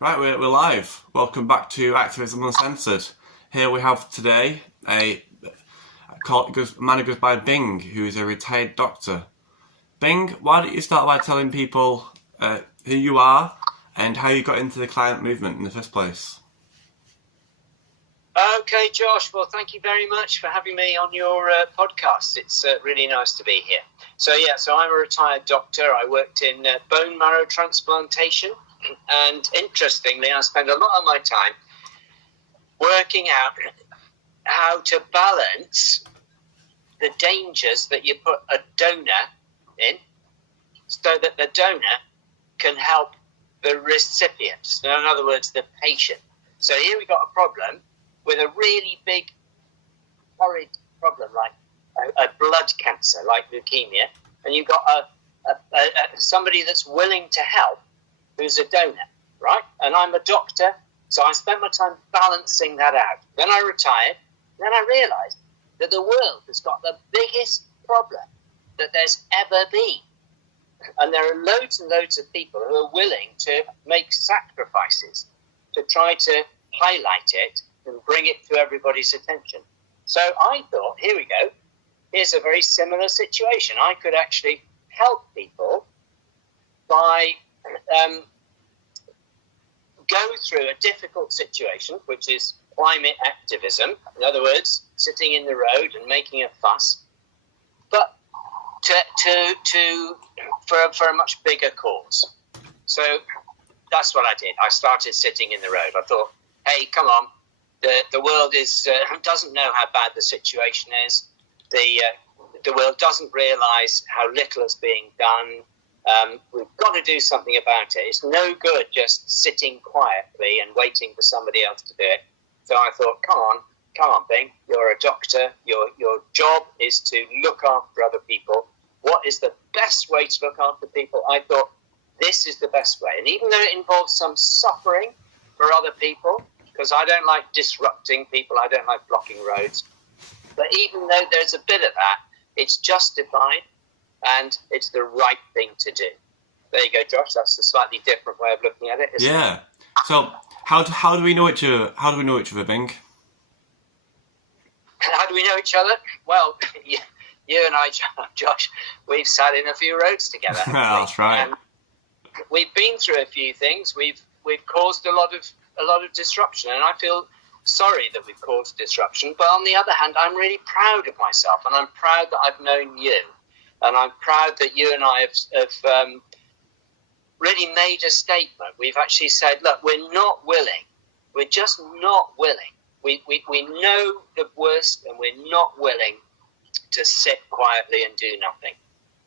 Right, we're live. Welcome back to Activism Uncensored. Here we have today a man who goes by Bing, who is a retired doctor. Bing, why don't you start by telling people who you are and how you got into the climate movement in the first place? Okay, Josh. Well, thank you very much for having me on your podcast. It's really nice to be here. So I'm a retired doctor. I worked in bone marrow transplantation. And interestingly, I spend a lot of my time working out how to balance the dangers that you put a donor in so that the donor can help the recipient. So in other words, the patient. So here we've got a problem with a really big, horrid problem like a blood cancer, like leukemia, and you've got somebody that's willing to help who's a donor, right? And I'm a doctor, so I spent my time balancing that out. Then I retired. Then I realised that the world has got the biggest problem that there's ever been. And there are loads and loads of people who are willing to make sacrifices to try to highlight it and bring it to everybody's attention. So I thought, here we go. Here's a very similar situation. I could actually help people by go through a difficult situation, which is climate activism. In other words, sitting in the road and making a fuss, but for a much bigger cause. So that's what I did. I started sitting in the road. I thought, hey, come on, the world doesn't know how bad the situation is. The world doesn't realise how little is being done. We've got to do something about it. It's no good just sitting quietly and waiting for somebody else to do it. So I thought, come on, Bing, you're a doctor. Your job is to look after other people. What is the best way to look after people? I thought, this is the best way. And even though it involves some suffering for other people, because I don't like disrupting people, I don't like blocking roads, but even though there's a bit of that, it's justified. And it's the right thing to do. There you go, Josh. That's a slightly different way of looking at it, isn't it? So how do we know each other? How do we know each other, Bing? How do we know each other? Well, you and I, Josh, we've sat in a few roads together. That's right. We've been through a few things. We've caused a lot of disruption, and I feel sorry that we've caused disruption. But on the other hand, I'm really proud of myself, and I'm proud that I've known you. And I'm proud that you and I have really made a statement. We've actually said, look, we're not willing. We're just not willing. We know the worst, and we're not willing to sit quietly and do nothing.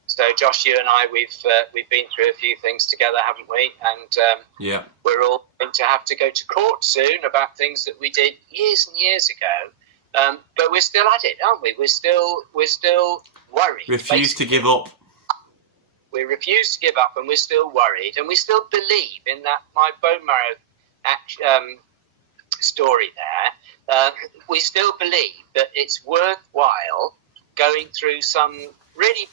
So, Josh, you and I, we've been through a few things together, haven't we? And we're all going to have to go to court soon about things that we did years and years ago. But we're still at it, aren't we? We're still worried. Refuse to give up. We refuse to give up, and we're still worried, and we still believe in that. My bone marrow story there. We still believe that it's worthwhile going through some really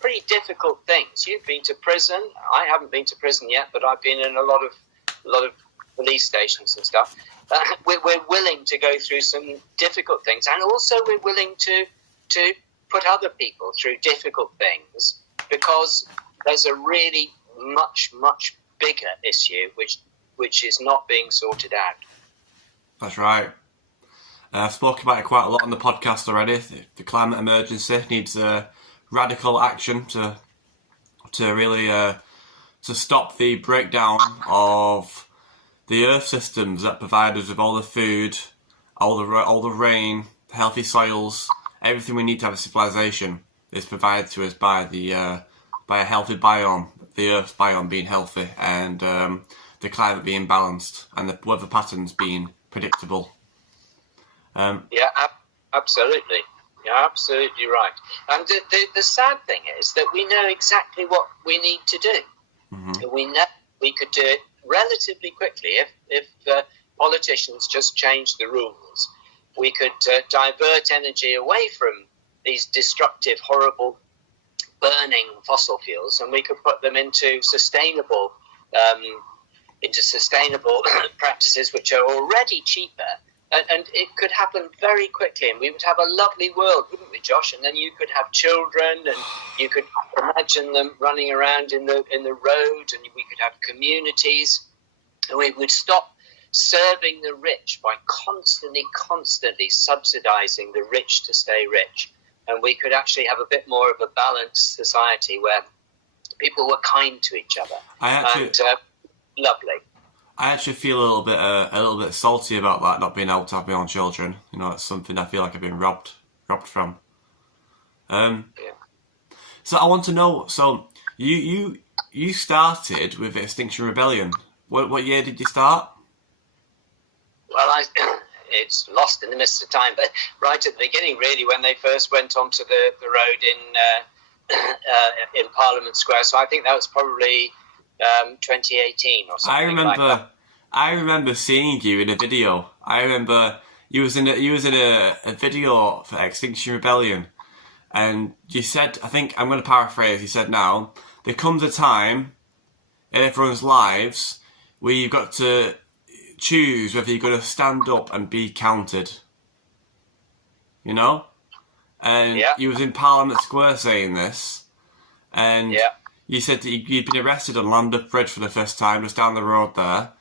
pretty difficult things. You've been to prison. I haven't been to prison yet, but I've been in a lot of police stations and stuff. We're willing to go through some difficult things, and also we're willing to put other people through difficult things because there's a really much bigger issue which is not being sorted out. That's right. I've spoken about it quite a lot on the podcast already. The climate emergency needs radical action to really to stop the breakdown of the earth systems that provide us with all the food, all the rain, healthy soils, everything we need to have a civilization is provided to us by a healthy biome, the Earth biome being healthy, and the climate being balanced, and the weather patterns being predictable. Absolutely. You're absolutely right. And the sad thing is that we know exactly what we need to do. Mm-hmm. We know we could do it relatively quickly if politicians just changed the rules. We could divert energy away from these destructive, horrible, burning fossil fuels, and we could put them into sustainable into sustainable practices which are already cheaper. And it could happen very quickly, and we would have a lovely world, wouldn't we, Josh? And then you could have children, and you could imagine them running around in the road, and we could have communities, and we would stop serving the rich by constantly subsidizing the rich to stay rich. And we could actually have a bit more of a balanced society where people were kind to each other. Lovely. I actually feel a little bit salty about that, not being able to have my own children. You know, it's something I feel like I've been robbed from. So I want to know. So you started with Extinction Rebellion. What year did you start? Well, it's lost in the mist of time, but right at the beginning, really, when they first went onto the road in Parliament Square. So I think that was probably 2018 or something. I remember seeing you in a video. I remember you was in a video for Extinction Rebellion, and you said, I think I'm going to paraphrase. You said, "Now there comes a time in everyone's lives where you've got to choose whether you're going to stand up and be counted." You know, and you was in Parliament Square saying this, and you said that you'd been arrested on Lambeth Bridge for the first time, just down the road there,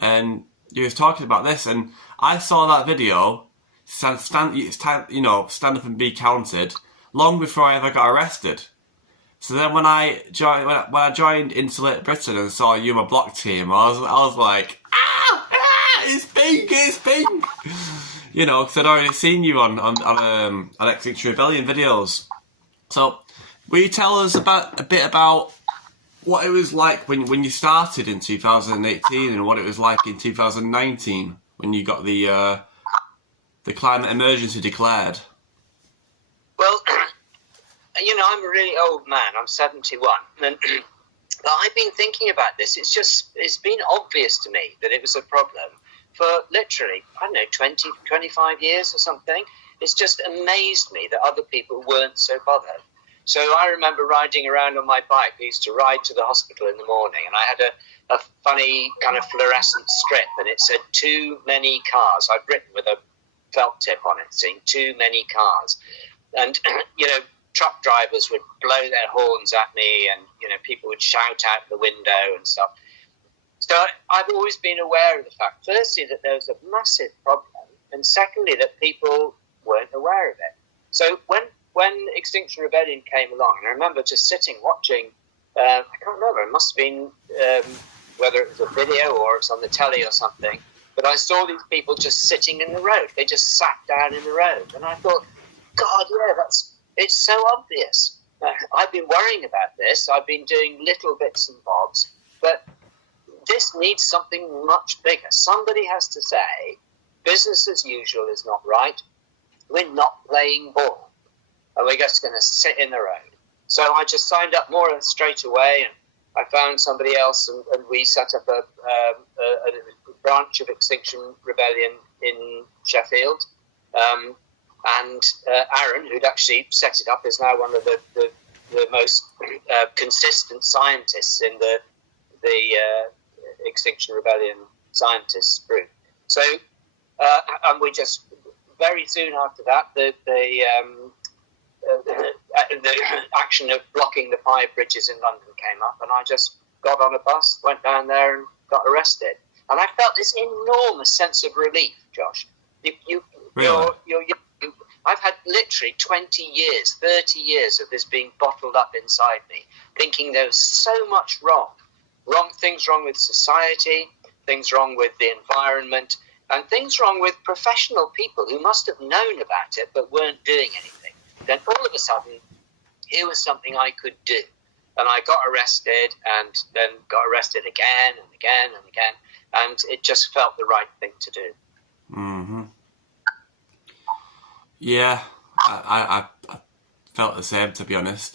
and you was talking about this, and I saw that video, stand up and be counted, long before I ever got arrested. So then when I joined Insulate Britain and saw you were block team, I was like, it's pink. You know, because I'd already seen you on Extinction Rebellion videos. So, will you tell us a bit about what it was like when you started in 2018 and what it was like in 2019 when you got the climate emergency declared? Well, I'm a really old man. I'm 71, and but I've been thinking about this. It's been obvious to me that it was a problem for literally, 20, 25 years or something. It's just amazed me that other people weren't so bothered. So I remember riding around on my bike. I used to ride to the hospital in the morning, and I had a funny kind of fluorescent strip, and it said "too many cars." I'd written with a felt tip on it, saying "too many cars," and truck drivers would blow their horns at me, and people would shout out the window and stuff. So I've always been aware of the fact, firstly, that there was a massive problem, and secondly, that people weren't aware of it. So when Extinction Rebellion came along, and I remember just sitting watching, I can't remember, it must have been whether it was a video or it's on the telly or something, but I saw these people just sitting in the road. They just sat down in the road, and I thought, God, it's so obvious. I've been worrying about this. I've been doing little bits and bobs, but this needs something much bigger. Somebody has to say, business as usual is not right. We're not playing ball, and we're just going to sit in the road. So I just signed up more or less straight away, and I found somebody else, and we set up a branch of Extinction Rebellion in Sheffield. And Aaron, who'd actually set it up, is now one of the most consistent scientists in the Extinction Rebellion scientists group. So, and we just very soon after that, the action of blocking the 5 bridges in London came up, and I just got on a bus, went down there, and got arrested. And I felt this enormous sense of relief, Josh. I've had literally 20 years, 30 years of this being bottled up inside me, thinking there was so much wrong things wrong with society, things wrong with the environment, and things wrong with professional people who must have known about it but weren't doing anything. Then all of a sudden, here was something I could do. And I got arrested, and then got arrested again and again and again, and it just felt the right thing to do. Mm-hmm. Yeah, I felt the same, to be honest.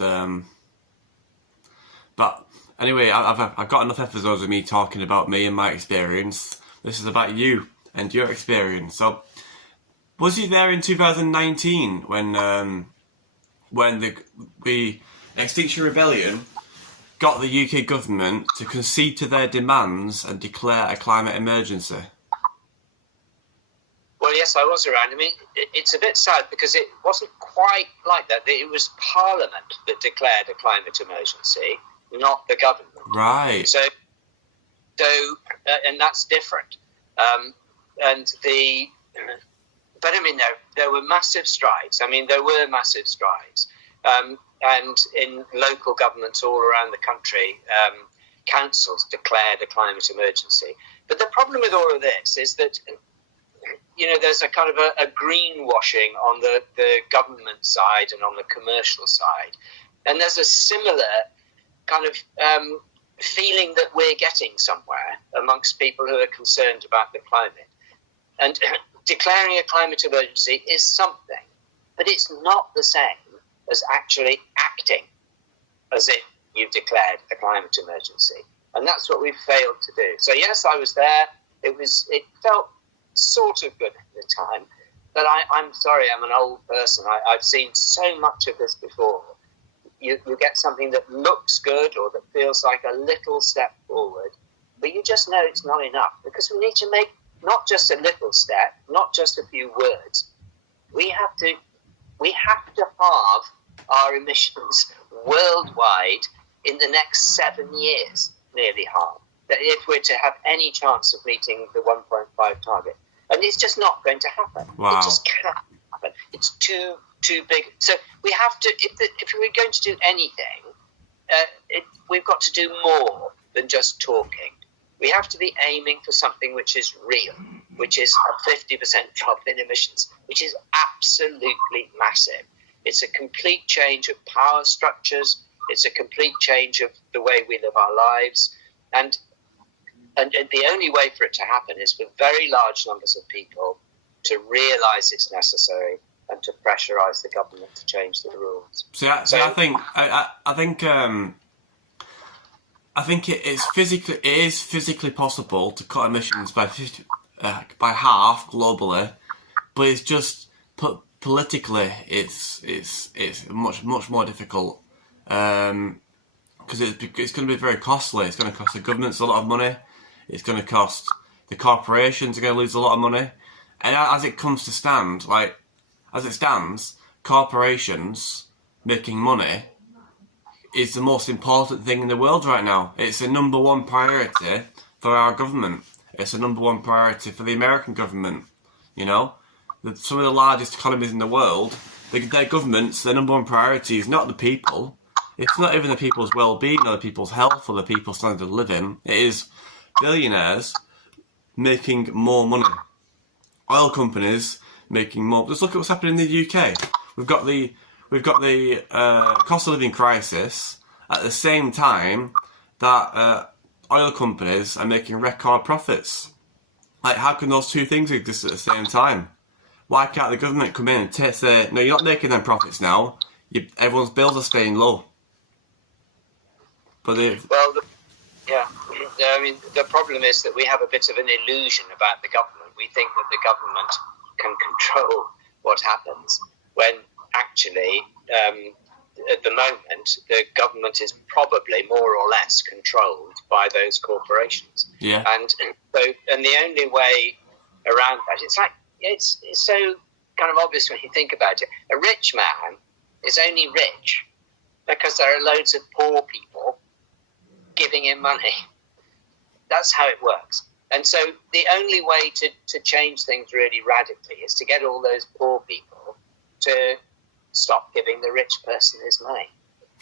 But anyway, I've got enough episodes of me talking about me and my experience. This is about you and your experience. So, was you there in 2019 when the Extinction Rebellion got the UK government to concede to their demands and declare a climate emergency? Well, yes, I was around. I mean, it's a bit sad because it wasn't quite like that. It was Parliament that declared a climate emergency, not the government. Right. So, and that's different. But I mean, there were massive strides. I mean, there were massive strides. And in local governments all around the country, councils declared a climate emergency. But the problem with all of this is that, there's a kind of a greenwashing on the government side and on the commercial side. And there's a similar kind of feeling that we're getting somewhere amongst people who are concerned about the climate. And declaring a climate emergency is something, but it's not the same as actually acting as if you've declared a climate emergency. And that's what we've failed to do. So yes, I was there. It felt sort of good at the time, but I'm sorry, I'm an old person. I've seen so much of this before. You get something that looks good or that feels like a little step forward, but you just know it's not enough, because we need to make not just a little step, not just a few words. We have to halve our emissions worldwide in the next 7 years, nearly half, that if we're to have any chance of meeting the 1.5 target. And it's just not going to happen. Wow. It just can't happen. It's too big. So we have to, if we're going to do anything, we've got to do more than just talking. We have to be aiming for something which is real, which is a 50% drop in emissions, which is absolutely massive. It's a complete change of power structures. It's a complete change of the way we live our lives. And the only way for it to happen is for very large numbers of people to realise it's necessary and to pressurise the government to change the rules. I think it is physically possible to cut emissions by half globally, but it's just politically it's much more difficult, because it's going to be very costly. It's going to cost the governments a lot of money. It's going to cost the corporations are going to lose a lot of money, and as it stands, corporations making money is the most important thing in the world right now. It's the number one priority for our government. It's the number one priority for the American government. Some of the largest economies in the world, their governments, their number one priority is not the people. It's not even the people's well-being or the people's health or the people's standard of living. It is billionaires making more money. Oil companies making more. Just look at what's happening in the UK. We've got the cost of living crisis at the same time that oil companies are making record profits. Like, how can those two things exist at the same time? Why can't the government come in and say, no, you're not making them profits now. Everyone's bills are staying low. I mean, the problem is that we have a bit of an illusion about the government. We think that the government can control what happens, when actually, at the moment, the government is probably more or less controlled by those corporations. Yeah. And the only way around that, it's so kind of obvious when you think about it. A rich man is only rich because there are loads of poor people giving him money. That's how it works. And so the only way to change things really radically is to get all those poor people to stop giving the rich person his money.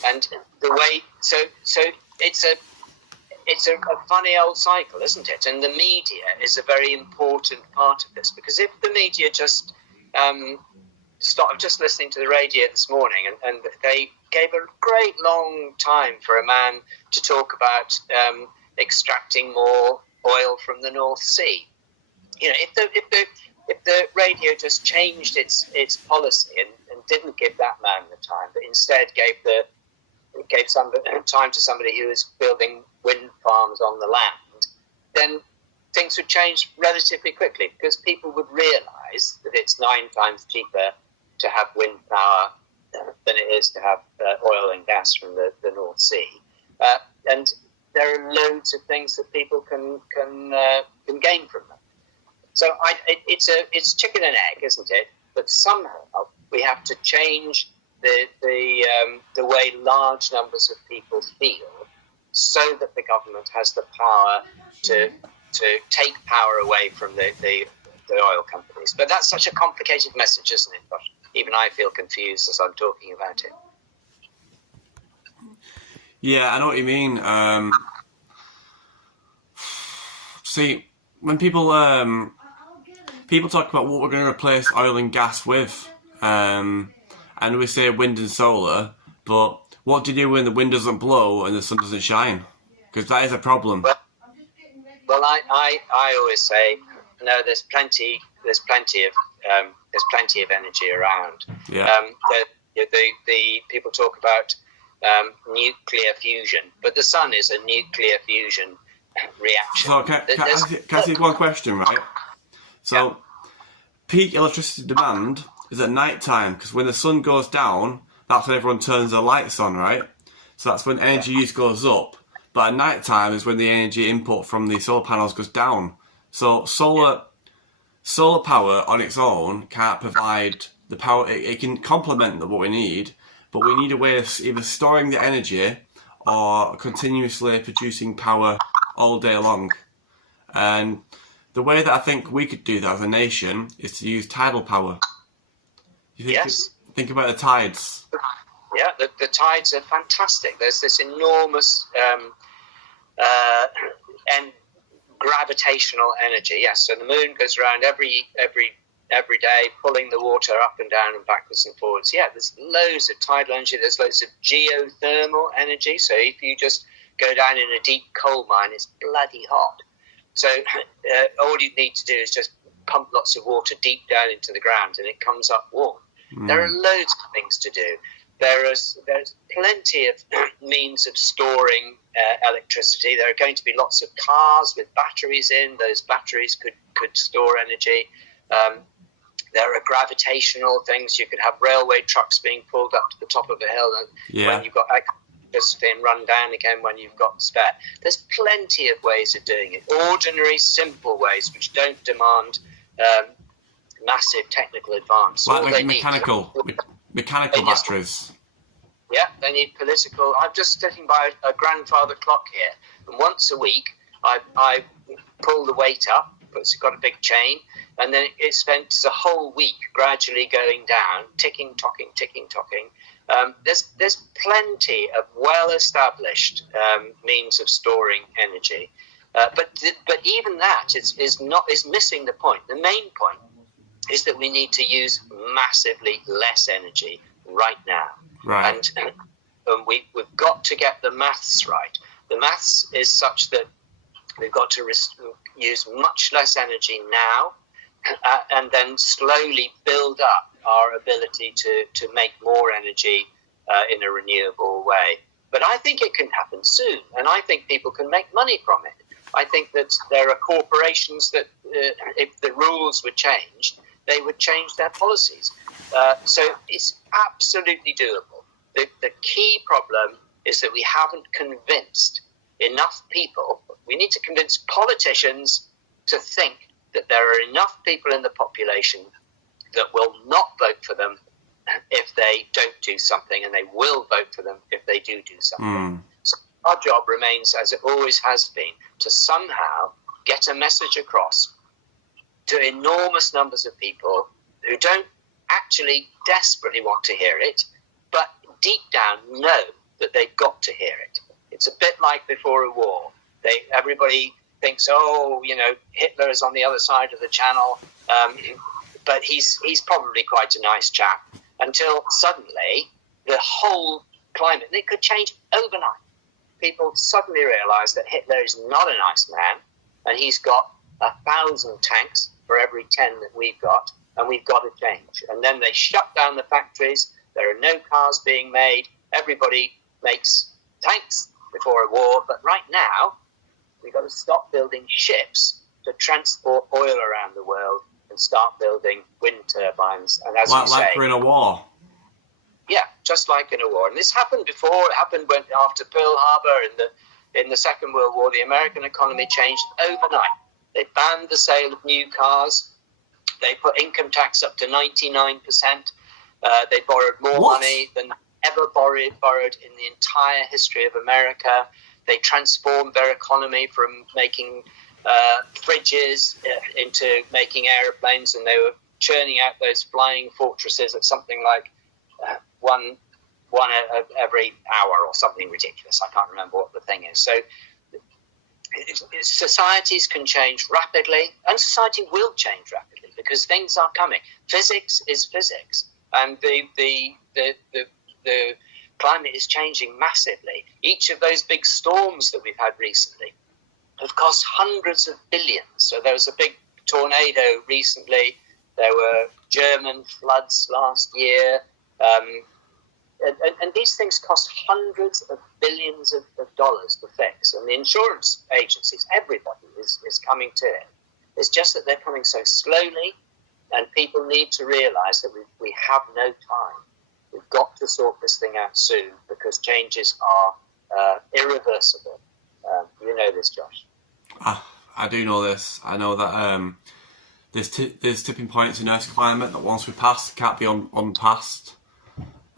And the way, so it's a funny old cycle, isn't it? And the media is a very important part of this, because if the media just stop, just listening to the radio this morning, and they gave a great long time for a man to talk about extracting more oil from the North Sea. If the radio just changed its policy and didn't give that man the time, but instead gave some time to somebody who was building wind farms on the land, then things would change relatively quickly, because people would realise that it's 9 times cheaper to have wind power than it is to have oil and gas from the North Sea. and there are loads of things that people can gain from them. So it's chicken and egg, isn't it? But somehow we have to change the way large numbers of people feel, so that the government has the power to take power away from the oil companies. But that's such a complicated message, isn't it? But even I feel confused as I'm talking about it. Yeah, I know what you mean. See, when people talk about what we're going to replace oil and gas with, and we say wind and solar, but what do you do when the wind doesn't blow and the sun doesn't shine? Because that is a problem. Well, I always say, no, there's plenty of energy around. Yeah. The people talk about nuclear fusion, but the sun is a nuclear fusion reaction. So can I ask you one question, right? So peak electricity demand is at night time, because when the sun goes down, that's when everyone turns their lights on, right? So that's when energy use goes up. But at night time is when the energy input from the solar panels goes down. So solar power on its own can't provide the power. It can complement what we need, but we need a way of either storing the energy or continuously producing power all day long. And the way that I think we could do that as a nation is to use tidal power. Yes. Think about the tides. Yeah, the tides are fantastic. There's this enormous and gravitational energy. Yes, so the moon goes around every day, pulling the water up and down and backwards and forwards. Yeah, there's loads of tidal energy. There's loads of geothermal energy. So if you just go down in a deep coal mine, it's bloody hot. So all you need to do is just pump lots of water deep down into the ground, and it comes up warm. There are loads of things to do. There's plenty of means of storing electricity. There are going to be lots of cars with batteries in. Those batteries could store energy. There are gravitational things. You could have railway trucks being pulled up to the top of a hill, and when you've got electricity, and run down again when you've got spare. There's plenty of ways of doing it. Ordinary, simple ways which don't demand massive technical advance. Like mechanical batteries. Yeah, they need political. I'm just sitting by a grandfather clock here, and once a week I pull the weight up. It's got a big chain, and then it spends a whole week gradually going down, ticking, tocking. There's plenty of well-established means of storing energy, but even that is missing the point. The main point is that we need to use massively less energy right now. Right. And we've got to get the maths right. The maths is such that we've got to use much less energy now, and then slowly build up our ability to make more energy in a renewable way. But I think it can happen soon, and I think people can make money from it. I think that there are corporations that, if the rules were changed, they would change their policies. So it's absolutely doable. The key problem is that we haven't convinced enough people. We need to convince politicians to think that there are enough people in the population that will not vote for them if they don't do something, and they will vote for them if they do something. So our job remains, as it always has been, to somehow get a message across to enormous numbers of people who don't actually desperately want to hear it, but deep down know that they've got to hear it. It's a bit like before a war. Everybody thinks, Hitler is on the other side of the channel, but he's probably quite a nice chap, until suddenly the whole climate, it could change overnight. People suddenly realize that Hitler is not a nice man, and he's got 1,000 tanks for every 10 that we've got, and we've got to change. And then they shut down the factories. There are no cars being made. Everybody makes tanks before a war, but right now we've got to stop building ships to transport oil around the world and start building wind turbines. And as you say, like we're in a war. just like in a war. And this happened before. It happened after Pearl Harbor in the Second World War. The American economy changed overnight. They banned the sale of new cars. They put income tax up to 99%. They borrowed more money than ever borrowed in the entire history of America. They transformed their economy from making fridges into making aeroplanes, and they were churning out those flying fortresses at something like one every hour or something ridiculous. I can't remember what the thing is. So societies can change rapidly, and society will change rapidly because things are coming. Physics is physics, and the climate is changing massively. Each of those big storms that we've had recently have cost hundreds of billions. So there was a big tornado recently. There were German floods last year. And these things cost hundreds of billions of dollars to fix. And the insurance agencies, everybody is coming to it. It's just that they're coming so slowly, and people need to realise that we have no time. We've got to sort this thing out soon because changes are irreversible. You know this, Josh. I do know this. I know that there's tipping points in Earth's climate that once we pass, can't be unpassed.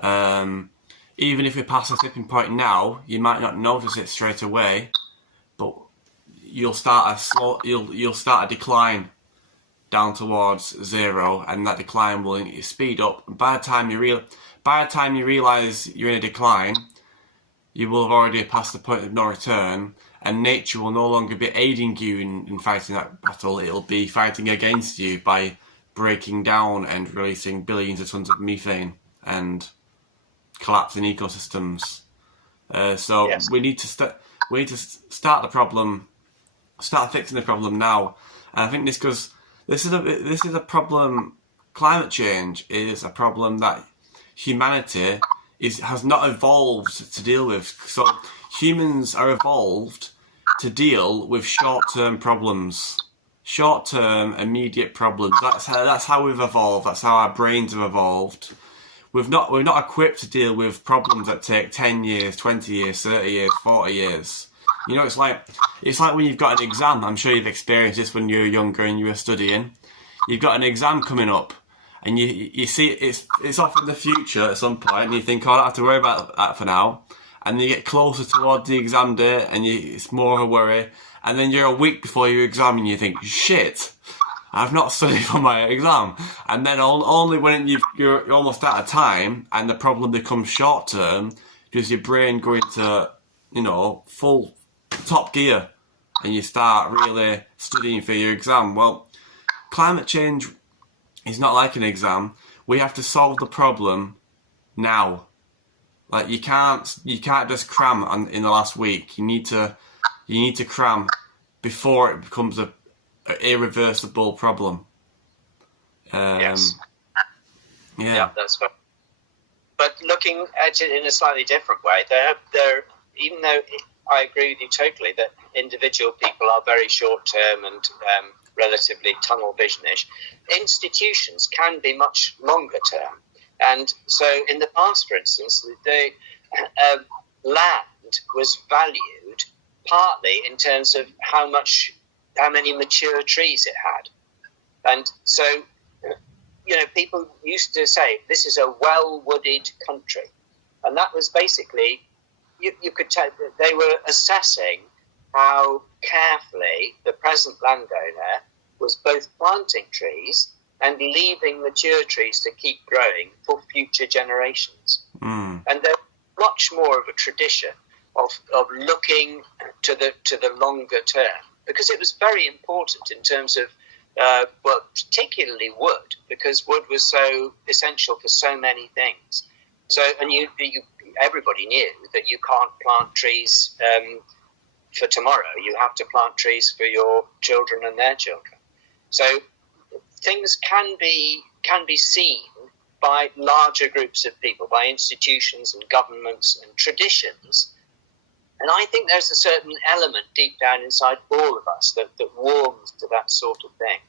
Even if we pass a tipping point now, you might not notice it straight away, but you'll start a decline down towards zero, and that decline will speed up. And by the time you realise you're in a decline, you will have already passed the point of no return, and nature will no longer be aiding you in fighting that battle. It'll be fighting against you by breaking down and releasing billions of tons of methane and collapsing ecosystems. So yes. we need to start fixing the problem now. And I think this is a problem. Climate change is a problem that humanity has not evolved to deal with. So humans are evolved to deal with short-term problems, short-term, immediate problems. That's how we've evolved. That's how our brains have evolved. We're not equipped to deal with problems that take 10 years, 20 years, 30 years, 40 years. You know, it's like when you've got an exam. I'm sure you've experienced this when you were younger and you were studying. You've got an exam coming up, and you see it's off in the future at some point, and you think, oh, I don't have to worry about that for now. And you get closer towards the exam day, and it's more of a worry. And then you're a week before your exam, and you think, shit, I've not studied for my exam. And then only when you're almost out of time, and the problem becomes short term, does your brain go into, full top gear, and you start really studying for your exam. Well, climate change is not like an exam. We have to solve the problem now. Like you can't just cram in the last week. You need to cram before it becomes an irreversible problem. Yes. Yeah, that's fair. But looking at it in a slightly different way, even though I agree with you totally that individual people are very short-term and relatively tunnel visionish, institutions can be much longer term. And so in the past, for instance, the land was valued partly in terms of how many mature trees it had. And so, people used to say, this is a well-wooded country. And that was basically, you could tell that they were assessing how carefully the present landowner was both planting trees and leaving mature trees to keep growing for future generations. And there's much more of a tradition of looking to the longer term, because it was very important in terms of, particularly wood, because wood was so essential for so many things. So, and everybody knew that you can't plant trees for tomorrow. You have to plant trees for your children and their children. So things can be seen by larger groups of people, by institutions and governments and traditions. And I think there's a certain element deep down inside all of us that warms to that sort of thing,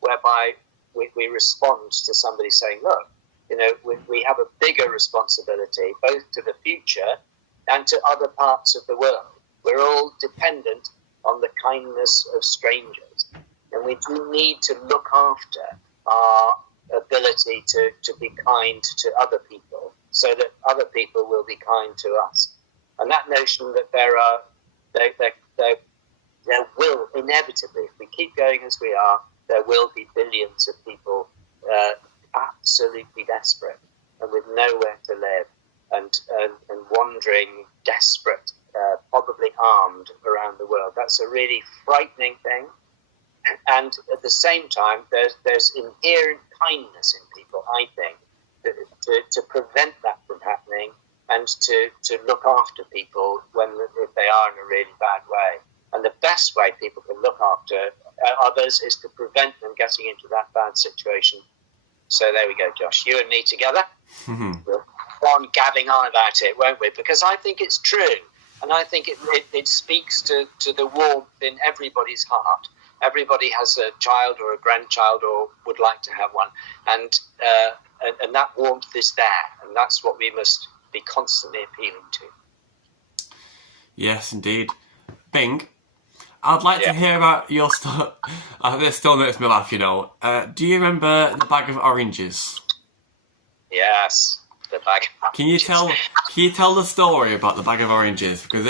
whereby we respond to somebody saying, look, we have a bigger responsibility both to the future and to other parts of the world. We're all dependent on the kindness of strangers, and we do need to look after our ability to be kind to other people so that other people will be kind to us. And that notion that there will inevitably, if we keep going as we are, there will be billions of people absolutely desperate and with nowhere to live and wandering, desperate, probably armed around the world. That's a really frightening thing. And at the same time, there's inherent kindness in people, I think, to prevent that from happening and to look after people if they are in a really bad way. And the best way people can look after others is to prevent them getting into that bad situation. So there we go, Josh. You and me together. We'll go on gabbing on about it, won't we? Because I think it's true. And I think it speaks to the warmth in everybody's heart. Everybody has a child or a grandchild or would like to have one. And that warmth is there. And that's what we must be constantly appealing to. Yes, indeed. Bing, I'd like to hear about your story. This still makes me laugh, Do you remember the bag of oranges? Yes, the bag of oranges. Can you tell the story about the bag of oranges? Because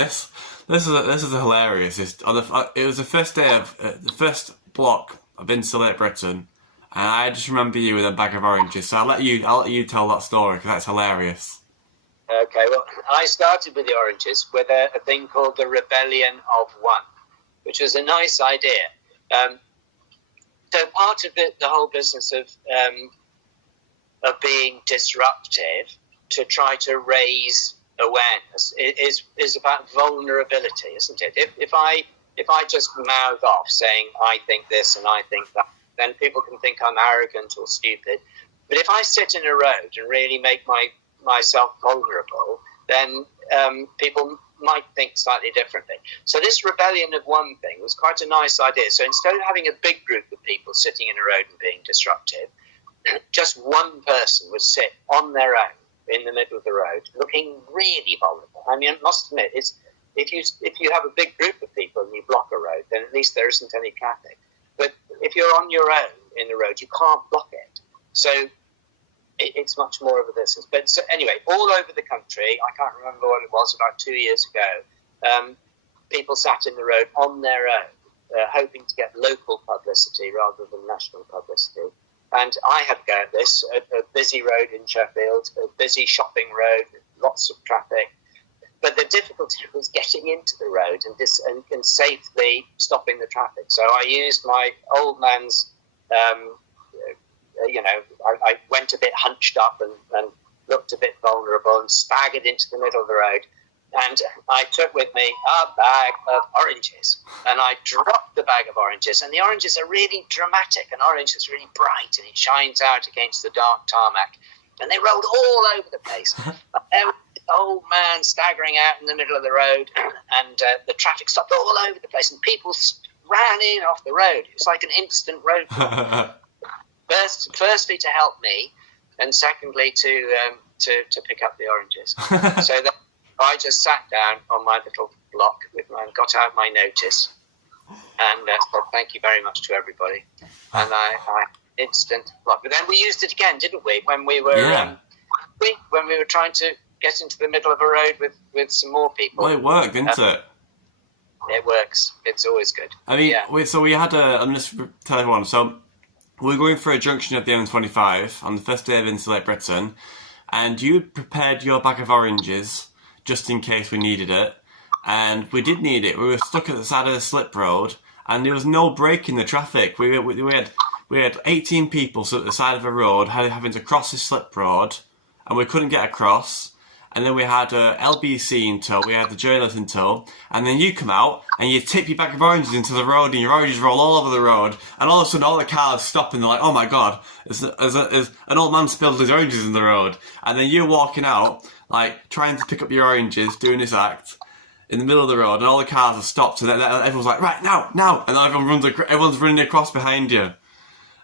this is hilarious. It was the first day of the first block of Insulate Britain, and I just remember you with a bag of oranges. So I'll let you tell that story because that's hilarious. Okay, well, I started with the oranges with a thing called the Rebellion of One, which was a nice idea. So part of the whole business of being disruptive to try to raise awareness is about vulnerability, isn't it? If I just mouth off saying I think this and I think that, then people can think I'm arrogant or stupid. But if I sit in a road and really make myself vulnerable, then people might think slightly differently. So this Rebellion of One thing was quite a nice idea. So instead of having a big group of people sitting in a road and being disruptive, just one person would sit on their own in the middle of the road, looking really vulnerable. I mean, I must admit, if you have a big group of people and you block a road, then at least there isn't any traffic. But if you're on your own in the road, you can't block it. So it's much more of a business. But so anyway, all over the country, I can't remember what it was, about 2 years ago, people sat in the road on their own, hoping to get local publicity rather than national publicity. And I had to go at this, a busy road in Sheffield, a busy shopping road, with lots of traffic. But the difficulty was getting into the road and safely stopping the traffic. So I used my old man's, I went a bit hunched up and looked a bit vulnerable and staggered into the middle of the road. And I took with me a bag of oranges. And I dropped the bag of oranges. And the oranges are really dramatic. An orange is really bright and it shines out against the dark tarmac. And they rolled all over the place. There was this old man staggering out in the middle of the road. And the traffic stopped all over the place. And people ran in off the road. It was like an instant road block. Firstly, to help me. And secondly, to pick up the oranges. So that I just sat down on my little block and got out my notice and said thank you very much to everybody. And I instant block. But then we used it again, didn't we? When we were when we were trying to get into the middle of a road with some more people. Well, it worked, didn't it? It works. It's always good. I mean, we had I'm just telling everyone. So we were going for a junction of the M25 on the first day of Insulate Britain, and you prepared your bag of oranges just in case we needed it, and we did need it. We were stuck at the side of the slip road, and there was no break in the traffic. We had 18 people stood at the side of a road having to cross this slip road, and we couldn't get across. And then we had LBC in tow, we had the journalist in tow, and then you come out and you tip your bag of oranges into the road, and your oranges roll all over the road, and all of a sudden all the cars stop and they're like, oh my god, is an old man spilled his oranges in the road. And then you're walking out, like, trying to pick up your oranges, doing this act, in the middle of the road, and all the cars have stopped, and then everyone's like, right, now, and everyone's running across behind you.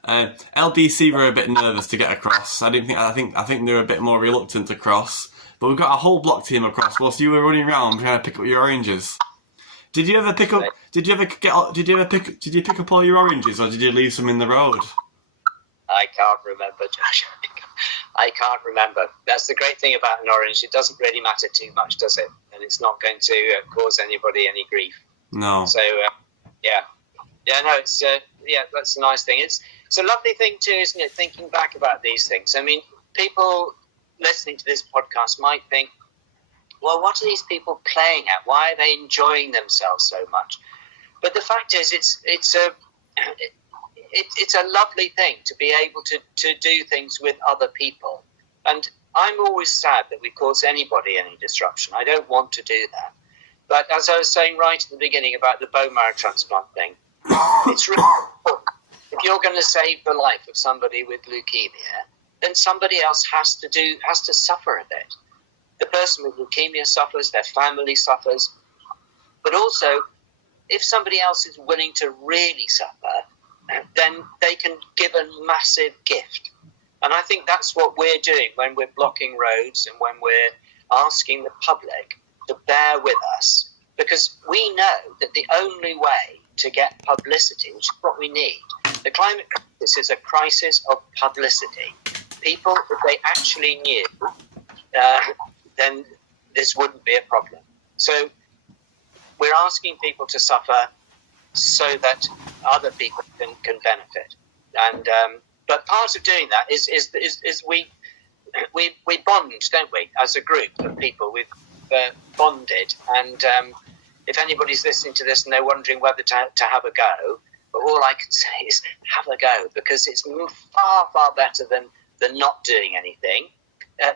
LBC were a bit nervous to get across. I think they were a bit more reluctant to cross. But we've got a whole block team across. Whilst you were running around trying to pick up your oranges. Did you pick up all your oranges, or did you leave some in the road? I can't remember, Josh. I can't remember. That's the great thing about an orange. It doesn't really matter too much, does it? And it's not going to cause anybody any grief. No. So, no, it's that's a nice thing. It's a lovely thing too, isn't it? Thinking back about these things. I mean, people listening to this podcast might think, well, what are these people playing at? Why are they enjoying themselves so much? But the fact is, it's a lovely thing to be able to do things with other people. And I'm always sad that we cause anybody any disruption. I don't want to do that. But as I was saying right at the beginning about the bone marrow transplant thing, it's really important. If you're going to save the life of somebody with leukemia, then somebody else has to suffer a bit. The person with leukemia suffers, their family suffers, but also if somebody else is willing to really suffer, then they can give a massive gift. And I think that's what we're doing when we're blocking roads and when we're asking the public to bear with us, because we know that the only way to get publicity, which is what we need, the climate crisis is a crisis of publicity. People, if they actually knew, then this wouldn't be a problem. So we're asking people to suffer so that other people can benefit. And but part of doing that is we bond, don't we, as a group of people. We've bonded, and if anybody's listening to this and they're wondering whether to have a go, but all I can say is have a go, because it's far, far better than not doing anything.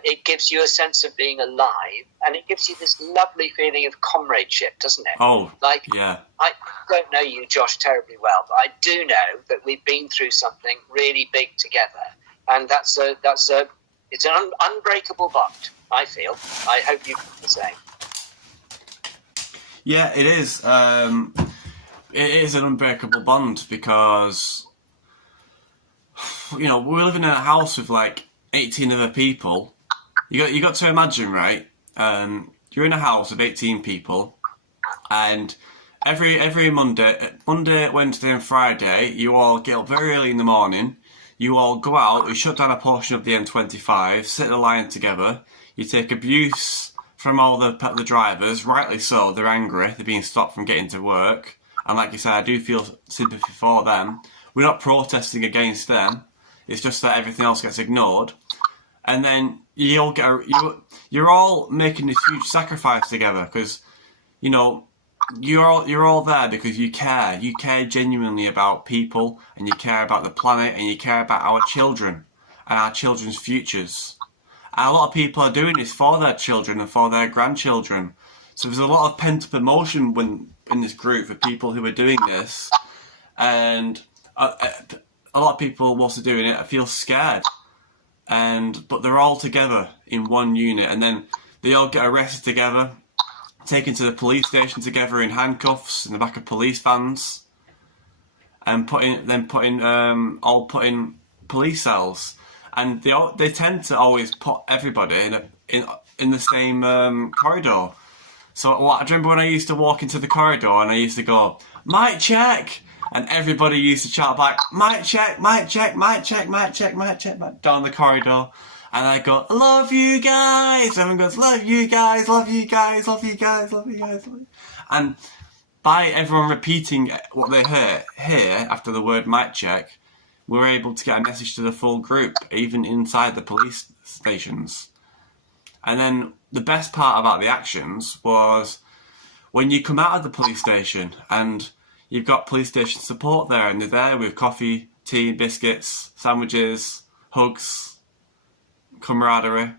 It gives you a sense of being alive, and it gives you this lovely feeling of comradeship, doesn't it? Oh, yeah. I don't know you, Josh, terribly well, but I do know that we've been through something really big together, and it's an unbreakable bond, I feel. I hope you feel the same. Yeah, it is. It is an unbreakable bond because, we live in a house with like 18 other people. You got to imagine, right? You're in a house of 18 people, and every Monday, Wednesday, and Friday, you all get up very early in the morning. You all go out. You shut down a portion of the M25, sit in a line together. You take abuse from all the drivers, rightly so. They're angry. They're being stopped from getting to work, and like you said, I do feel sympathy for them. We're not protesting against them. It's just that everything else gets ignored. And then you're all making this huge sacrifice together because, you're all there because you care. You care genuinely about people, and you care about the planet, and you care about our children and our children's futures. And a lot of people are doing this for their children and for their grandchildren. So there's a lot of pent-up emotion in this group of people who are doing this. And a lot of people whilst they're doing it feel scared, but they're all together in one unit, and then they all get arrested together, taken to the police station together in handcuffs in the back of police vans, and put in police cells, and they tend to always put everybody in the same corridor. So I remember when I used to walk into the corridor and I used to go, "Mic check." And everybody used to shout back, "Mic check, mic check, mic check, mic check, mic check," down the corridor. And I go, "Love you guys." Everyone goes, "Love you guys, love you guys, love you guys, love you guys." And by everyone repeating what they hear after the word mic check, we were able to get a message to the full group, even inside the police stations. And then the best part about the actions was when you come out of the police station and you've got police station support there, and they're there with coffee, tea, biscuits, sandwiches, hugs, camaraderie,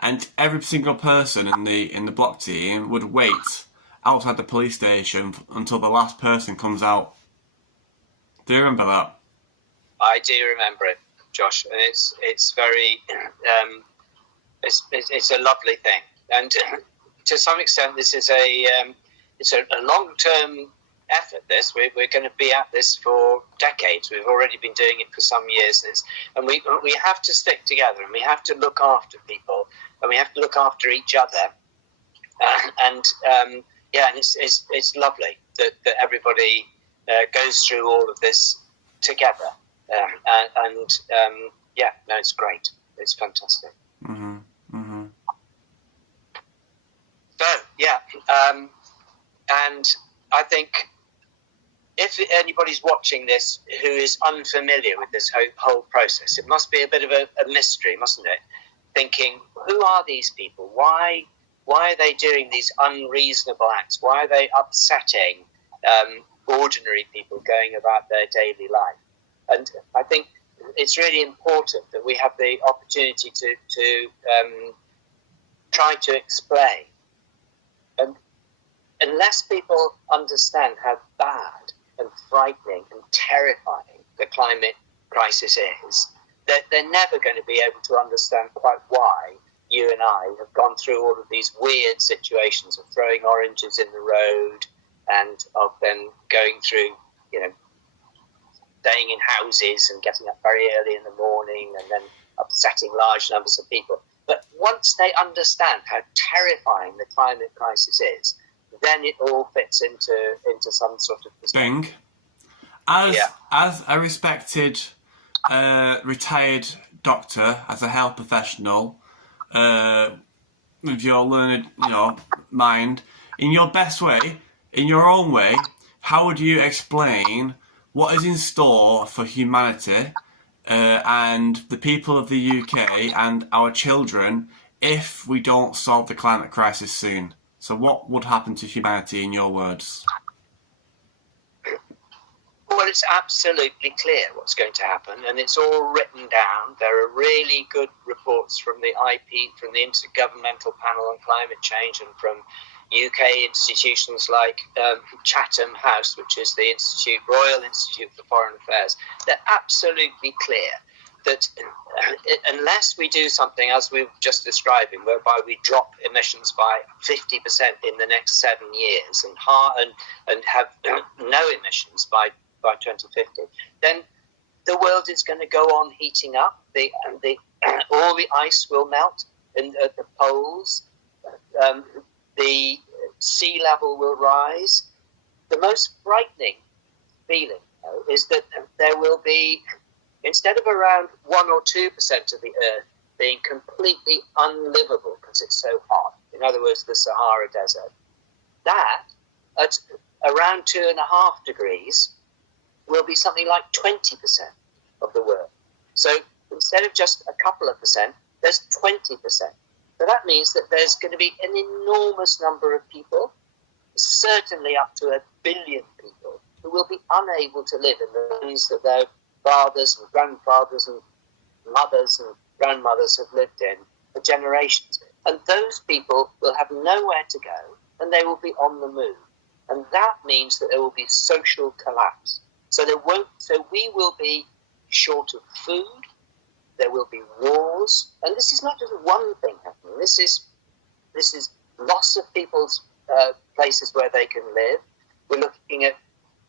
and every single person in the block team would wait outside the police station until the last person comes out. Do you remember that? I do remember it, Josh, and it's very it's a lovely thing, and to some extent, this is it's a long-term effort. We're going to be at this for decades. We've already been doing it for some years, and we have to stick together, and we have to look after people, and we have to look after each other. And it's lovely that everybody goes through all of this together. It's great. It's fantastic. Mm-hmm. Mm-hmm. So, and I think if anybody's watching this who is unfamiliar with this whole process, it must be a bit of a mystery, mustn't it? Thinking, who are these people? Why are they doing these unreasonable acts? Why are they upsetting ordinary people going about their daily life? And I think it's really important that we have the opportunity to try to explain. And unless people understand how bad and frightening and terrifying the climate crisis is, they're never going to be able to understand quite why you and I have gone through all of these weird situations of throwing oranges in the road and of then going through, staying in houses and getting up very early in the morning and then upsetting large numbers of people. But once they understand how terrifying the climate crisis is, then it all fits into some sort of perspective. Bing, as a respected retired doctor, as a health professional, with your learned mind, in your best way, in your own way, how would you explain what is in store for humanity and the people of the UK and our children if we don't solve the climate crisis soon? So what would happen to humanity in your words? Well, it's absolutely clear what's going to happen, and it's all written down. There are really good reports from the from the Intergovernmental Panel on Climate Change, and from UK institutions like Chatham House, which is the Royal Institute for Foreign Affairs. They're absolutely clear that unless we do something, as we were just describing, whereby we drop emissions by 50% in the next 7 years and have no emissions by 2050, then the world is going to go on heating up. All the ice will melt at the poles. The sea level will rise. The most frightening feeling, though, is that there will be, instead of around 1 or 2% of the Earth being completely unlivable because it's so hot, in other words, the Sahara Desert, that at around 2.5 degrees will be something like 20% of the world. So instead of just a couple of percent, there's 20%. So that means that there's going to be an enormous number of people, certainly up to 1 billion people, who will be unable to live in the homes that their fathers and grandfathers and mothers and grandmothers have lived in for generations. And those people will have nowhere to go, and they will be on the move. And that means that there will be social collapse. So we will be short of food. There will be wars, and this is not just one thing happening. This is loss of people's places where they can live. We're looking at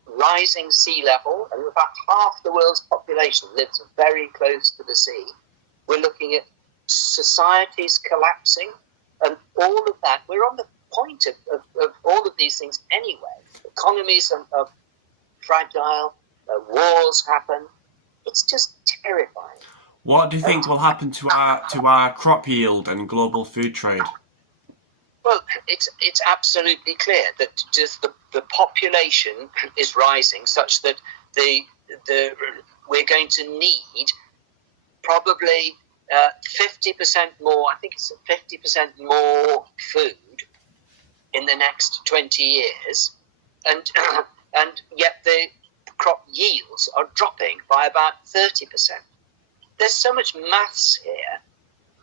rising sea level, and about half the world's population lives very close to the sea. We're looking at societies collapsing, and all of that. We're on the point of all of these things anyway. Economies are fragile. Wars happen. It's just terrifying. What do you think will happen to our crop yield and global food trade? Well, it's absolutely clear that just the population is rising such that we're going to need probably 50% more. I think it's 50% more food in the next 20 years, and yet the crop yields are dropping by about 30%. There's so much maths here,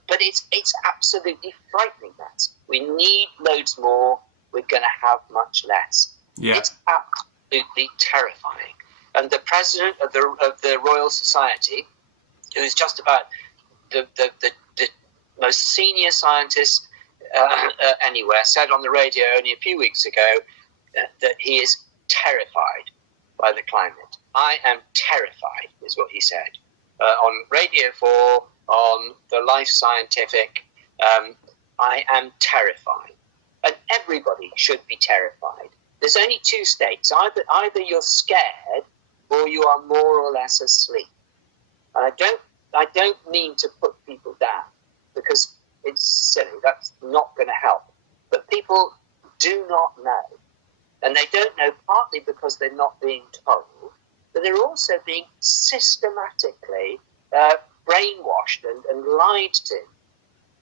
but it's absolutely frightening maths. We need loads more. We're going to have much less. Yeah. It's absolutely terrifying. And the president of the Royal Society, who is just about the most senior scientist anywhere, said on the radio only a few weeks ago that he is terrified by the climate. I am terrified, is what he said. On Radio 4, on the Life Scientific, I am terrified. And everybody should be terrified. There's only two states. Either you're scared or you are more or less asleep. And I don't mean to put people down, because it's silly. That's not going to help. But people do not know. And they don't know partly because they're not being told, but they're also being systematically brainwashed and lied to.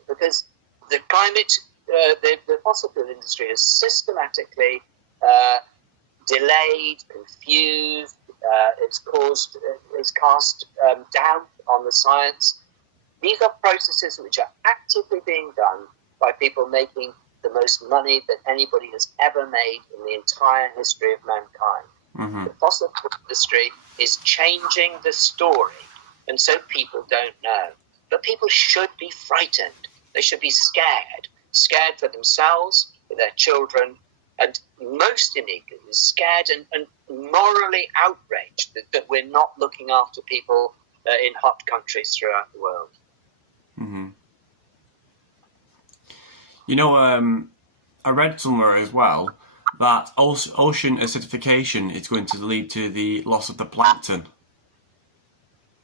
Because the climate, the fossil fuel industry has systematically delayed, confused, it's cast down on the science. These are processes which are actively being done by people making the most money that anybody has ever made in the entire history of mankind. Mm-hmm. The fossil fuel industry is changing the story, and so people don't know. But people should be frightened. They should be scared for themselves, for their children, and most immediately scared and morally outraged that we're not looking after people in hot countries throughout the world. Mm-hmm. You know, I read somewhere as well that ocean acidification is going to lead to the loss of the plankton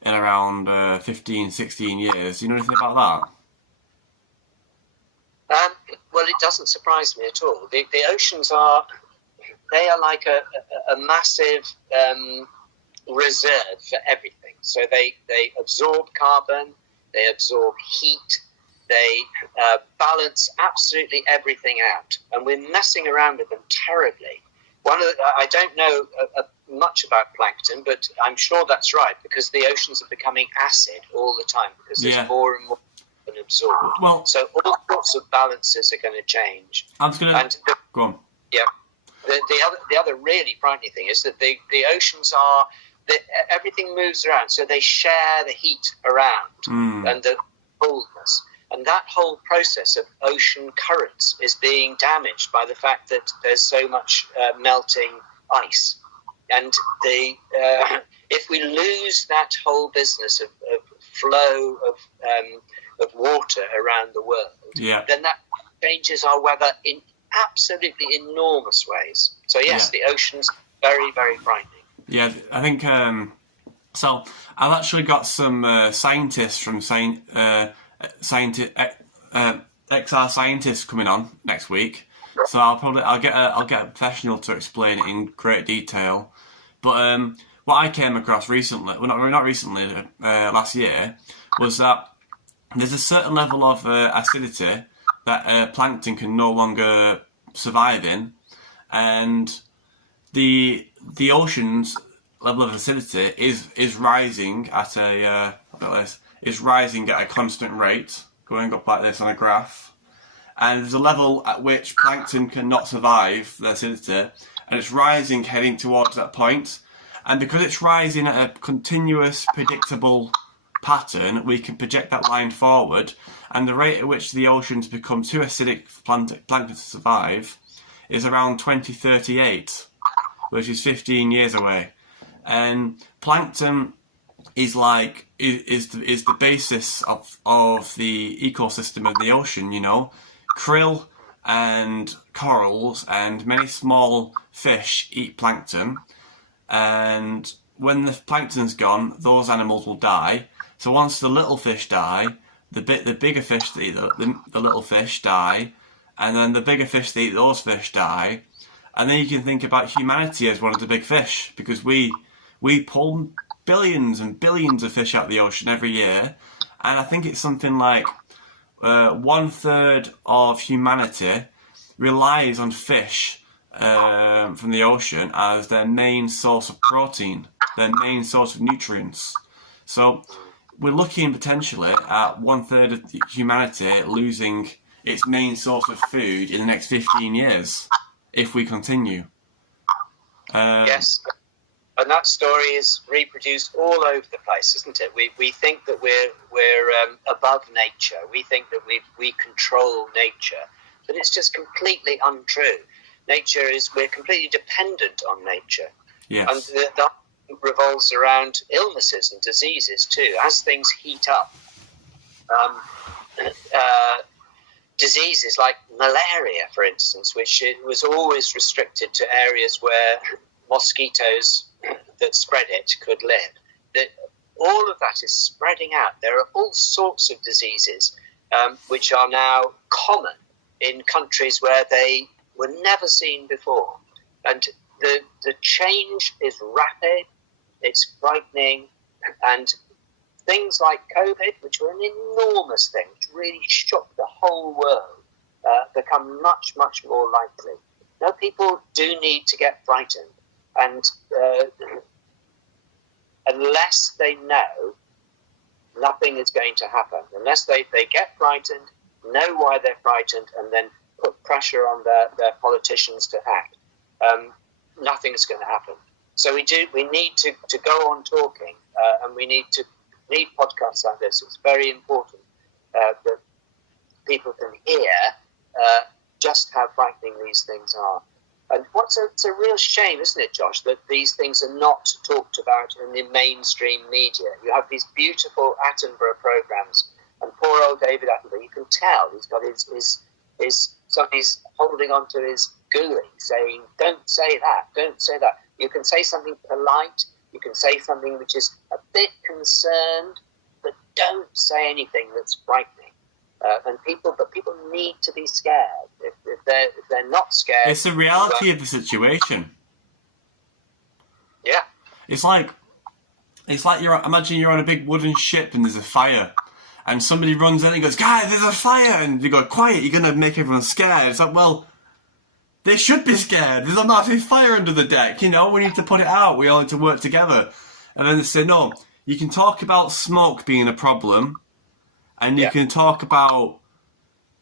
in around 15, 16 years. Do you know anything about that? Well, it doesn't surprise me at all. The oceans are like a massive reserve for everything. So they absorb carbon, they absorb heat, they balance absolutely everything out, and we're messing around with them terribly. I don't know much about plankton, but I'm sure that's right, because the oceans are becoming acid all the time because there's more and more than absorbed. Well, so all sorts of balances are going to change. I was going to go on. Yeah. The other really frightening thing is that the oceans are everything moves around, so they share the heat around and the coldness. And that whole process of ocean currents is being damaged by the fact that there's so much melting ice. And if we lose that whole business of flow of water around the world, then that changes our weather in absolutely enormous ways. So yes, the ocean's very, very frightening. Yeah, I think so. I've actually got some scientists from XR scientists coming on next week, so I'll get a professional to explain it in great detail. But what I came across recently, well, not recently, last year, was that there's a certain level of acidity that plankton can no longer survive in, and the ocean's level of acidity is rising at a constant rate, going up like this on a graph. And there's a level at which plankton cannot survive the acidity, and it's rising, heading towards that point. And because it's rising at a continuous, predictable pattern, we can project that line forward, and the rate at which the oceans become too acidic for plankton to survive is around 2038, which is 15 years away. And plankton is the basis of the ecosystem of the ocean, you know. Krill and corals and many small fish eat plankton, and when the plankton's gone, those animals will die. So once the little fish die, the bigger fish that eat the little fish die, and then the bigger fish that eat those fish die, and then you can think about humanity as one of the big fish, because we pull billions and billions of fish out of the ocean every year, and I think it's something like 1/3 of humanity relies on fish from the ocean as their main source of protein, their main source of nutrients. So we're looking potentially at 1/3 of humanity losing its main source of food in the next 15 years if we continue. Yes. And that story is reproduced all over the place, isn't it? We think that we're above nature. We think that we control nature, but it's just completely untrue. we're completely dependent on nature. Yes. And that revolves around illnesses and diseases too. As things heat up, diseases like malaria, for instance, which it was always restricted to areas where mosquitoes that spread it could live. All of that is spreading out. There are all sorts of diseases which are now common in countries where they were never seen before. And the change is rapid, it's frightening, and things like COVID, which were an enormous thing, which really shook the whole world, become much, much more likely. Now, people do need to get frightened, and unless they know, nothing is going to happen. Unless they get frightened, know why they're frightened, and then put pressure on their politicians to act, nothing's going to happen. So we need to go on talking, and we need podcasts like this. It's very important that people can hear just how frightening these things are. And it's a real shame, isn't it, Josh, that these things are not talked about in the mainstream media. You have these beautiful Attenborough programs, and poor old David Attenborough, you can tell he's got he's holding on to his gooey, saying, don't say that, don't say that. You can say something polite, you can say something which is a bit concerned, but don't say anything that's frightening. But people need to be scared. If they're not scared, it's the reality of the situation. Yeah, it's like imagine you're on a big wooden ship and there's a fire, and somebody runs in and goes, "Guys, there's a fire!" and you go, "Quiet! You're gonna make everyone scared." It's like, well, they should be scared. There's a massive fire under the deck. We need to put it out. We all need to work together. And then they say, no, you can talk about smoke being a problem, and you can talk about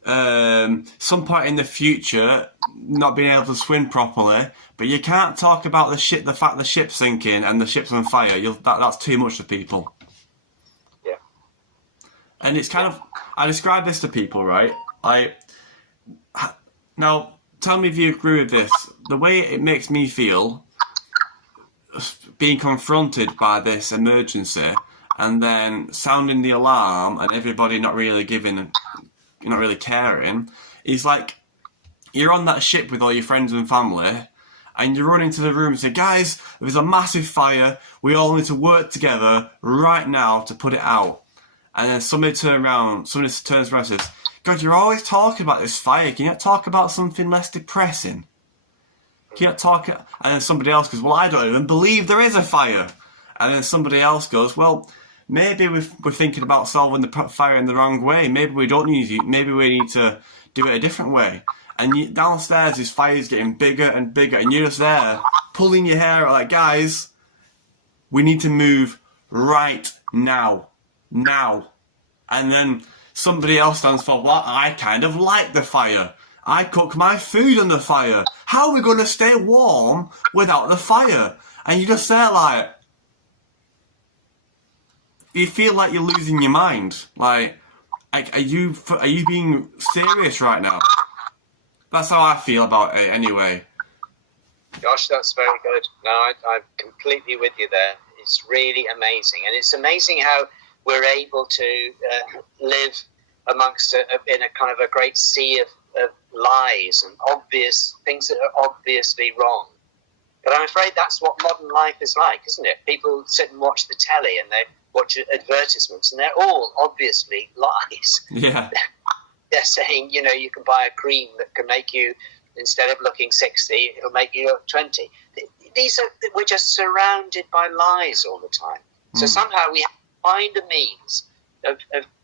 some point in the future not being able to swim properly, but you can't talk about the fact the ship's sinking and the ship's on fire. That's too much for people. Yeah. And it's kind of, I describe this to people, right? Now, tell me if you agree with this. The way it makes me feel, being confronted by this emergency and then sounding the alarm and everybody not really caring, is like you're on that ship with all your friends and family and you run into the room and say, "Guys, there's a massive fire. We all need to work together right now to put it out." And then somebody turns around and says, "God, you're always talking about this fire. Can you not talk about something less depressing? Can you not talk?" And then somebody else goes, "Well, I don't even believe there is a fire." And then somebody else goes, "Well, maybe we're thinking about solving the fire in the wrong way. Maybe we don't need it. Maybe we need to do it a different way." And downstairs, this fire's getting bigger and bigger, and you're just there pulling your hair out like, "Guys, we need to move right now. Now." And then somebody else stands for, "Well, I kind of like the fire. I cook my food on the fire. How are we going to stay warm without the fire?" And you just say like, you feel like you're losing your mind. Like, are you being serious right now? That's how I feel about it anyway. Gosh, that's very good. No, I'm completely with you there. It's really amazing. And it's amazing how we're able to live amongst in a kind of a great sea of lies and obvious things that are obviously wrong. But I'm afraid that's what modern life is like, isn't it? People sit and watch the telly and they watch advertisements and they're all obviously lies. Yeah. They're saying, you can buy a cream that can make you, instead of looking 60, it'll make you look 20. We're just surrounded by lies all the time. So somehow we have to find a means of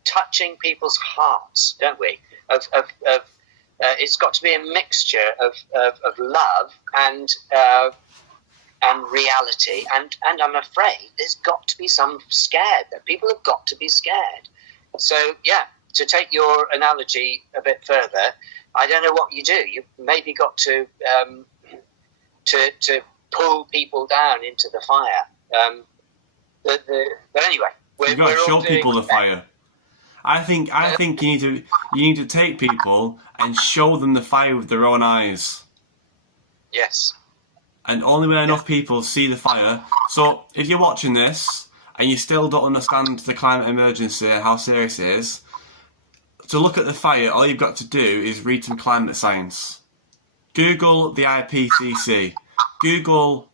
touching people's hearts, don't we? It's got to be a mixture of love and reality, and I'm afraid there's got to be some scared. That people have got to be scared. So to take your analogy a bit further, I don't know what you do. You've maybe got to pull people down into the fire. But anyway, you've got to show people the fire. I think you need to take people and show them the fire with their own eyes. Yes. And only when enough people see the fire. So if you're watching this and you still don't understand the climate emergency, how serious it is, to look at the fire, all you've got to do is read some climate science. Google the IPCC. Google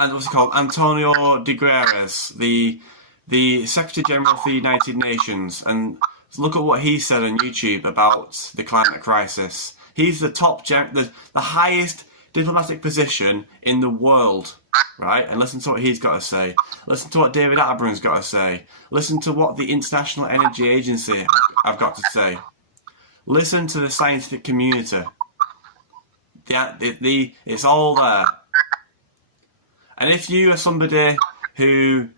and what's it called? Antonio Guterres, the Secretary General for the United Nations, and look at what he said on YouTube about the climate crisis. He's the the highest diplomatic position in the world, right? And listen to what he's got to say. Listen to what David Attenborough's got to say. Listen to what the International Energy Agency have got to say. Listen to the scientific community. It's all there. And if you are somebody who,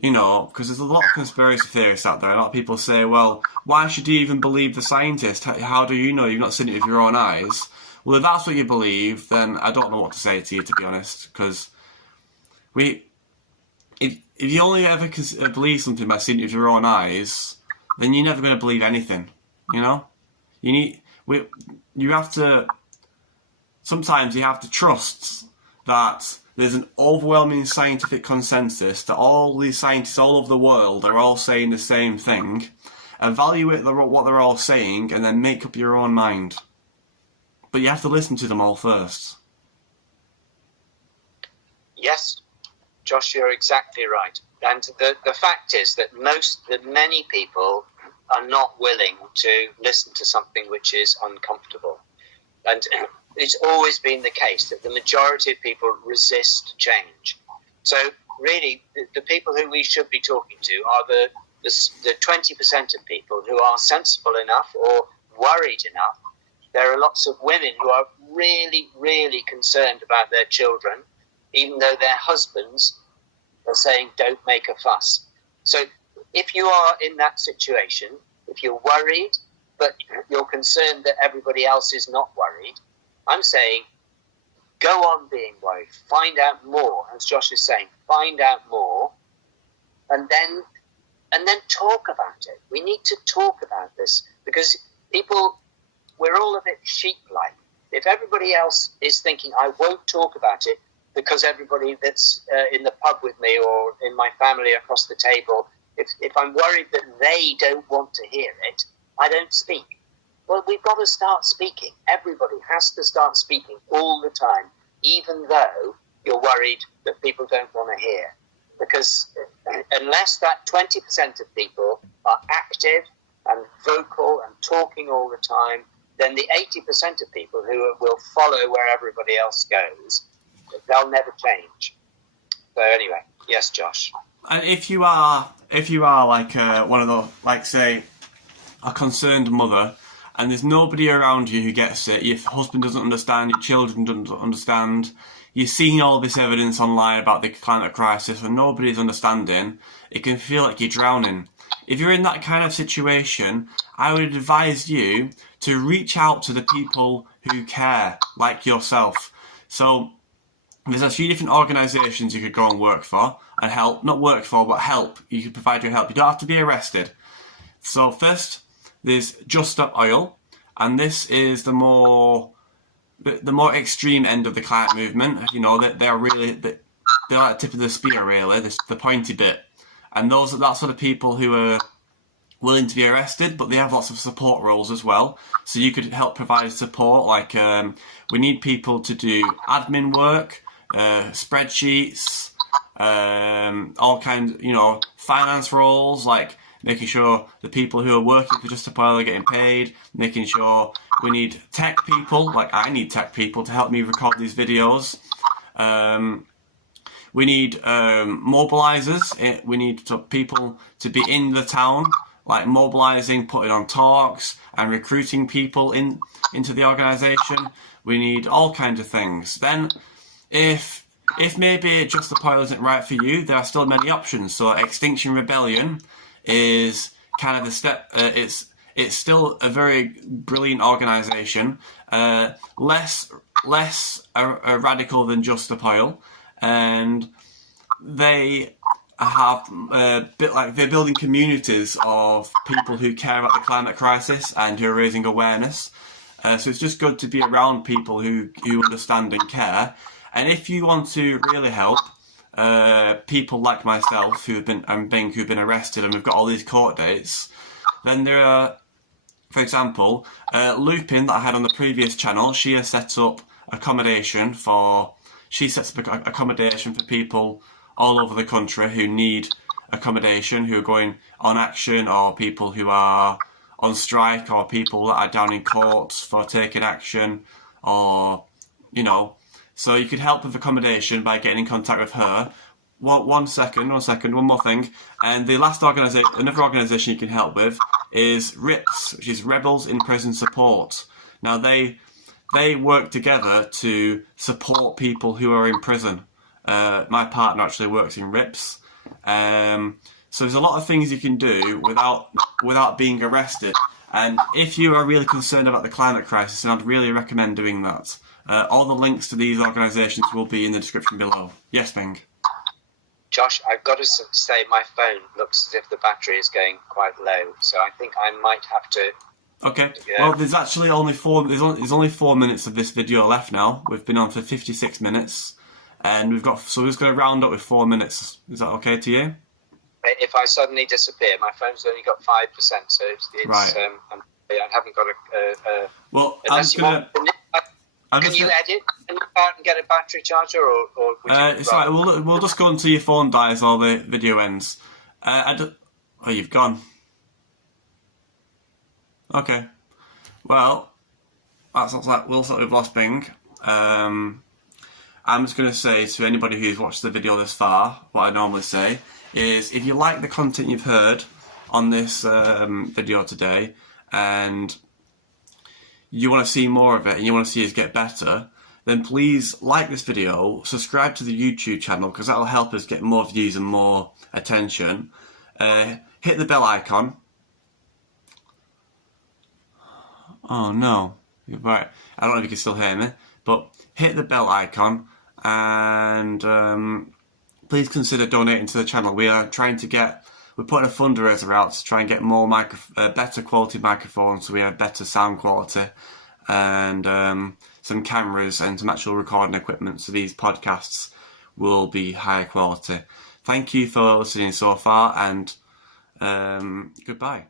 because there's a lot of conspiracy theorists out there, a lot of people say, well, why should you even believe the scientist? How do you know? You've not seen it with your own eyes. Well, if that's what you believe, then I don't know what to say to you, to be honest, because if you only ever believe something by seeing it with your own eyes, then you're never going to believe anything, sometimes you have to trust that there's an overwhelming scientific consensus that all these scientists all over the world are all saying the same thing. Evaluate what they're all saying and then make up your own mind. But you have to listen to them all first. Yes, Josh, you're exactly right. And the fact is that many people are not willing to listen to something which is uncomfortable. And it's always been the case that the majority of people resist change. So really, the people who we should be talking to are the 20% of people who are sensible enough or worried enough. There are lots of women who are really, really concerned about their children, even though their husbands are saying, don't make a fuss. So if you are in that situation, if you're worried, but you're concerned that everybody else is not worried, I'm saying, go on being worried. Find out more, as Josh is saying. Find out more, and then talk about it. We need to talk about this because we're all a bit sheep-like. If everybody else is thinking, I won't talk about it because everybody that's in the pub with me or in my family across the table, if I'm worried that they don't want to hear it, I don't speak. Well, we've got to start speaking. Everybody has to start speaking all the time, even though you're worried that people don't want to hear. Because unless that 20% of people are active and vocal and talking all the time, then the 80% of people who will follow where everybody else goes, they'll never change. So anyway, yes, Josh. And if you are like one of the, like say, a concerned mother, and there's nobody around you who gets it, your husband doesn't understand, your children don't understand, you're seeing all this evidence online about the climate crisis and nobody's understanding, it can feel like you're drowning. If you're in that kind of situation, I would advise you to reach out to the people who care, like yourself. So there's a few different organisations you could go and work for and help. Not work for, but help. You could provide your help. You don't have to be arrested. So first, there's Just Stop Oil, and this is the more extreme end of the climate movement. They're really they're like the tip of the spear, really, the pointy bit. And that sort of people who are willing to be arrested, but they have lots of support roles as well. So you could help provide support, like we need people to do admin work, spreadsheets, all kinds, finance roles, like making sure the people who are working for Just Stop Oil are getting paid, making sure we need tech people, like I need tech people to help me record these videos. We need mobilisers. We need people to be in the town, like mobilising, putting on talks and recruiting people into the organisation. We need all kinds of things. Then if maybe Just Stop Oil isn't right for you, there are still many options. So Extinction Rebellion is kind of a step. It's still a very brilliant organisation, less radical than Just Stop Oil, and they have they're building communities of people who care about the climate crisis and who are raising awareness. So it's just good to be around people who understand and care. And if you want to really help people like myself who've been arrested and we've got all these court dates, then there are, for example, Lupin that I had on the previous channel. She has set up accommodation for people all over the country who need accommodation, who are going on action, or people who are on strike, or people that are down in court for taking action, or, you know. So you could help with accommodation by getting in contact with her. One more thing. And the last another organisation you can help with is RIPS, which is Rebels in Prison Support. Now they work together to support people who are in prison. My partner actually works in RIPS. So there's a lot of things you can do without being arrested. And if you are really concerned about the climate crisis, then I'd really recommend doing that. All the links to these organisations will be in the description below. Yes, Bing? Josh, I've got to say my phone looks as if the battery is going quite low, so I think I might have to... Okay, well, there's actually only there's only 4 minutes of this video left now. We've been on for 56 minutes, and we're just going to round up with 4 minutes. Is that okay to you? If I suddenly disappear, my phone's only got 5%, so it's right. I haven't got a... well, Can you edit? Can you go out and get a battery charger, or would you it's right. We'll just go until your phone dies or the video ends. Oh, you've gone. Okay. Well, that looks like we've lost Bing. I'm just going to say to anybody who's watched the video this far, what I normally say is, if you like the content you've heard on this video today, and you want to see more of it, and you want to see us get better, then please like this video, subscribe to the YouTube channel, because that'll help us get more views and more attention. Hit the bell icon. Oh no, right, I don't know if you can still hear me, but hit the bell icon, and please consider donating to the channel. We're putting a fundraiser out to try and get more better quality microphones, so we have better sound quality, and some cameras and some actual recording equipment, so these podcasts will be higher quality. Thank you for listening so far, and goodbye.